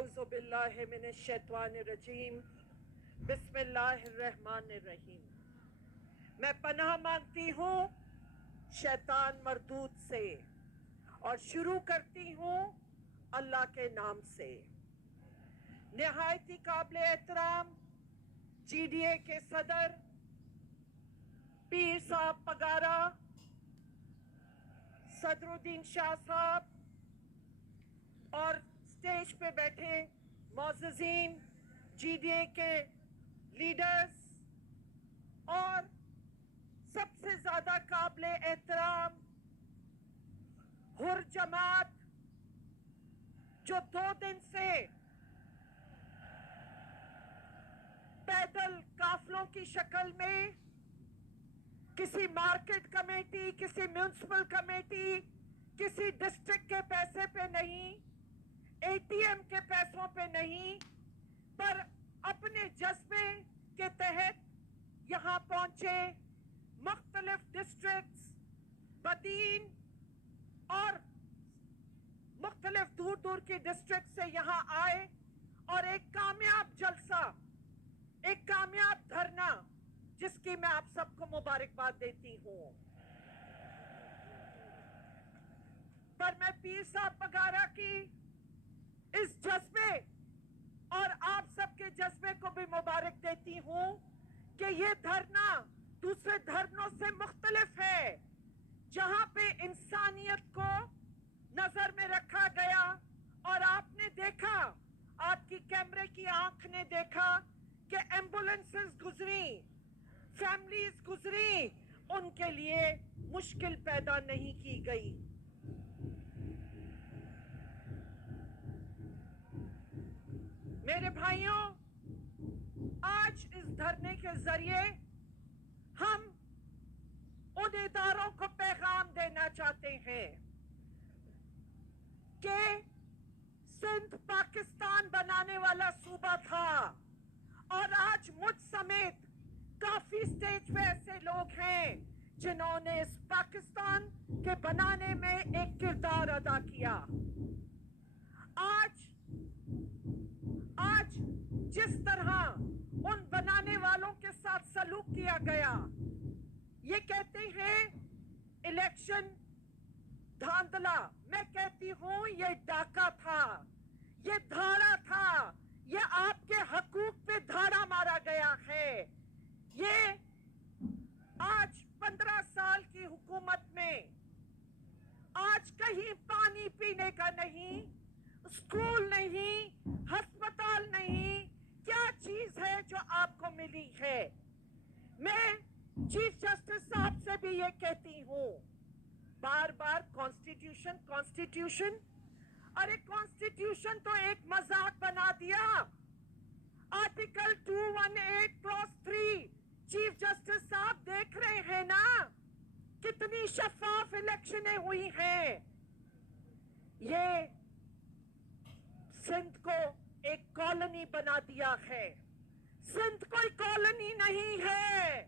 اعوذ باللہ من الشیطان الرجیم بسم اللہ الرحمن الرحیم. میں پناہ مانگتی ہوں شیطان مردود سے اور شروع کرتی ہوں اللہ کے نام سے. نہایت ہی قابل احترام جی ڈی اے کے صدر پیر صاحب پگارا، صدر الدین شاہ صاحب اور اسٹیج پہ بیٹھے معززین، جی ڈی اے کے لیڈرز، اور سب سے زیادہ قابل احترام حر جماعت جو 2 دن سے پیدل قافلوں کی شکل میں کسی مارکیٹ کمیٹی، کسی میونسپل کمیٹی، کسی ڈسٹرکٹ کے پیسے پہ نہیں، اے ٹی ایم کے پیسوں پہ نہیں، پر اپنے جذبے کے تحت یہاں پہنچے. مختلف ڈسٹرکٹس، بدین اور مختلف دور دور کی ڈسٹرکٹ سے یہاں آئے اور ایک کامیاب جلسہ، ایک کامیاب دھرنا، جس کی میں آپ سب کو مبارکباد دیتی ہوں. پر میں پیر صاحب پگارا کی اس جذبے اور آپ سب کے جذبے کو بھی مبارک دیتی ہوں کہ یہ دھرنا دوسرے دھرنوں سے مختلف ہے، جہاں پہ انسانیت کو نظر میں رکھا گیا. اور آپ نے دیکھا، آپ کی کیمرے کی آنکھ نے دیکھا کہ ایمبولنسز گزری، فیملیز گزری، ان کے لیے مشکل پیدا نہیں کی گئی. میرے بھائیوں، آج اس دھرنے کے ذریعے ہم ان اداروں کو پیغام دینا چاہتے ہیں کہ سندھ پاکستان بنانے والا صوبہ تھا، اور آج مجھ سمیت کافی سٹیج پہ ایسے لوگ ہیں جنہوں نے اس پاکستان کے بنانے میں ایک کردار ادا کیا. آج جس طرح ان بنانے والوں کے ساتھ سلوک کیا گیا، یہ کہتے ہیں الیکشن دھاندلا، میں کہتی ہوں یہ ڈاکہ تھا، یہ دھاڑا تھا، یہ آپ کے حقوق پہ دھاڑا مارا گیا ہے. یہ آج 15 سال کی حکومت میں آج کہیں پانی پینے کا نہیں، اسکول نہیں، ہسپتال نہیں. کیا چیز ہے جو آپ کو ملی ہے؟ میں چیف جسٹس صاحب سے بھی یہ کہتی ہوں، بار بار کانسٹیٹیوشن، ارے کانسٹیٹیوشن تو ایک مذاق بنا دیا. آرٹیکل 218 کلاس 3، چیف جسٹس صاحب دیکھ رہے ہیں نا کتنی شفاف الیکشنیں ہوئی ہیں. یہ سندھ کو ایک کالونی بنا دیا ہے. سندھ کوئی کالونی نہیں ہے،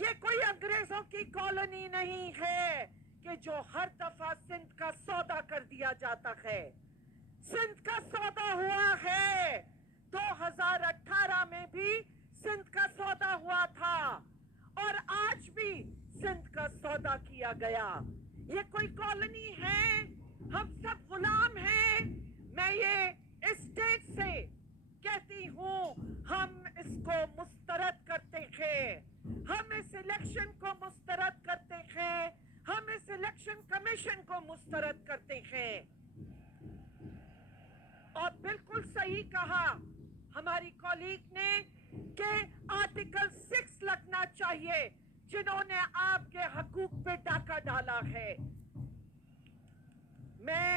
یہ کوئی انگریزوں کی کالونی نہیں ہے کہ جو ہر دفعہ سندھ کا سودا کر دیا جاتا ہے. سندھ کا سودا ہوا ہے، 2018 میں بھی سندھ کا سودا ہوا تھا، اور آج بھی سندھ کا سودا کیا گیا. یہ کوئی کالونی ہے؟ ہم سب غلام ہیں. میں یہ اس اسٹیج سے کہتی ہوں، ہم اس کو مسترد کرتے ہیں، ہم اس الیکشن کو مسترد کرتے ہیں، ہم اس الیکشن کمیشن کو مسترد کرتے ہیں. اور بالکل صحیح کہا ہماری کولیگ نے کہ آرٹیکل 6 لگنا چاہیے، جنہوں نے آپ کے حقوق پہ ڈاکہ ڈالا ہے. میں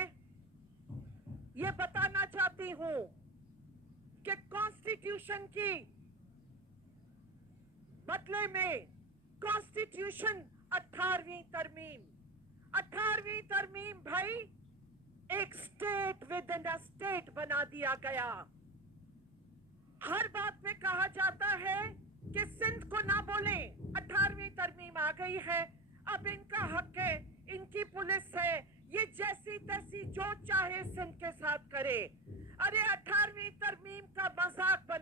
یہ بتانا چاہتی ہوں کہ کانسٹیٹیوشن کی بدلے میں کانسٹیٹیوشن 18ویں ترمیم بھائی ایک سٹیٹ ود ان سٹیٹ بنا دیا گیا. ہر بات میں کہا جاتا ہے کہ سندھ کو نہ بولیں، 18ویں ترمیم آ گئی ہے، اب ان کا حق ہے، ان کی پولیس ہے، یہ جیسی تیسی جو چاہے سندھ کے ساتھ کرے. ارے 18ویں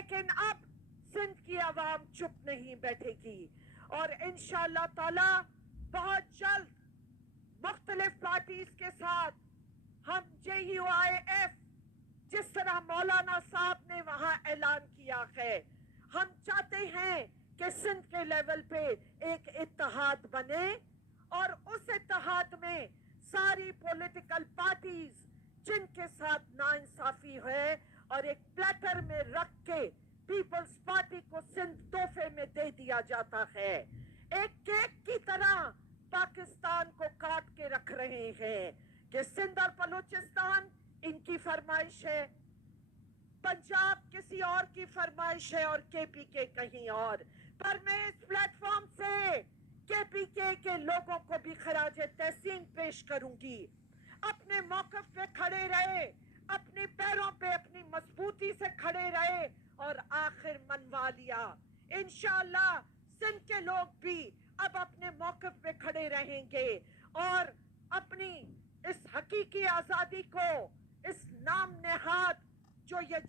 لیکن اب سندھ کی عوام چپ نہیں بیٹھے گی اور انشاءاللہ تعالی بہت جلد مختلف پارٹیز کے ساتھ ہم JUIF جس طرح مولانا صاحب نے وہاں اعلان کیا ہے، ہم چاہتے ہیں کہ سندھ کے لیول پہ ایک اتحاد بنے اور اس اتحاد میں ساری پولیٹیکل پارٹیز جن کے ساتھ ناانصافی ہے اور ایک پلیٹر میں رکھ کے پیپلز پارٹی کو سندھ تحفے میں دے دیا جاتا ہے، ایک کیک کی طرح پاکستان کو کاٹ کے رکھ رہے ہیں کہ سندھ اور بلوچستان ان کی فرمائش ہے، پنجاب کسی اور کی فرمائش ہے اور KPK کہیں اور۔ پر میں اس پلیٹ فارم سے KPK کے لوگوں کو بھی خراج تحسین پیش کروں گی، اپنے موقف پہ کھڑے رہے، اپنے پیروں پہ اپنی مضبوطی سے کھڑے رہے اور آخر منوا لیا۔ انشاءاللہ سندھ کے لوگ بھی اب اپنے موقف پہ کھڑے رہیں گے اور اپنی اس حقیقی آزادی کو، اس نام نہاد جو یہ